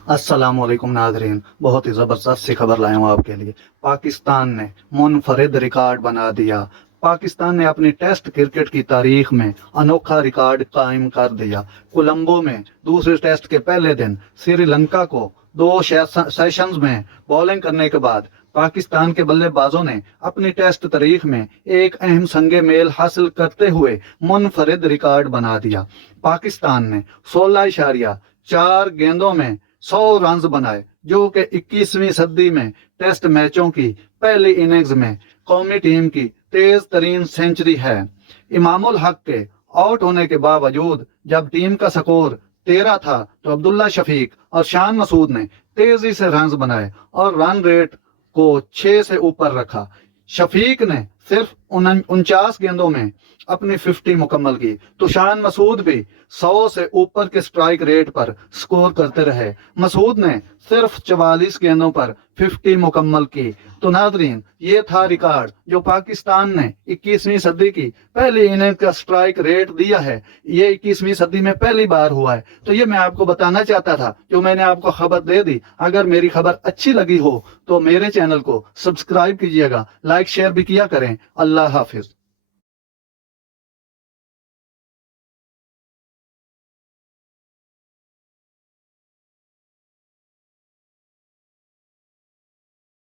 अस्सलाम वालेकुम नाज़रीन, बहुत ही ज़बरदस्त सी खबर लाया हूँ आपके लिए। पाकिस्तान ने मुनफरिद रिकॉर्ड बना दिया। पाकिस्तान ने अपनी टेस्ट क्रिकेट की तारीख में अनोखा रिकॉर्ड कायम कर दिया। कोलंबो में दूसरे टेस्ट के पहले दिन श्रीलंका को 2 सेशंस में बॉलिंग करने के बाद पाकिस्तान के बल्लेबाजों ने अपनी टेस्ट तारीख में एक अहम संगे मेल हासिल करते हुए मुनफरिद रिकॉर्ड बना दिया। पाकिस्तान ने 16.4 गेंदों में 100 रन बनाए, जो कि 21वीं सदी में टेस्ट मैचों की पहली इनिंग्स में कौमी टीम की तेज तरीन सेंचुरी है। इमामुल हक के आउट होने के बावजूद जब टीम का स्कोर 13 था तो अब्दुल्ला शफीक और शान मसूद ने तेजी से रन बनाए और रन रेट को 6 से ऊपर रखा। शफीक ने सिर्फ 49 गेंदों में अपनी 50 मुकम्मल की तो शान मसूद भी 100 से ऊपर के स्ट्राइक रेट पर स्कोर करते रहे। मसूद ने सिर्फ 44 गेंदों पर 50 मुकम्मल की। तो नाजरीन, ये था रिकॉर्ड जो पाकिस्तान ने 21वीं सदी की पहली इनिंग का स्ट्राइक रेट दिया है। ये 21वीं सदी में पहली बार हुआ है। तो ये मैं आपको बताना चाहता था, जो मैंने आपको खबर दे दी। अगर मेरी खबर अच्छी लगी हो तो मेरे चैनल को सब्सक्राइब कीजिएगा, लाइक शेयर भी किया करें। अल्लाह हाफिज।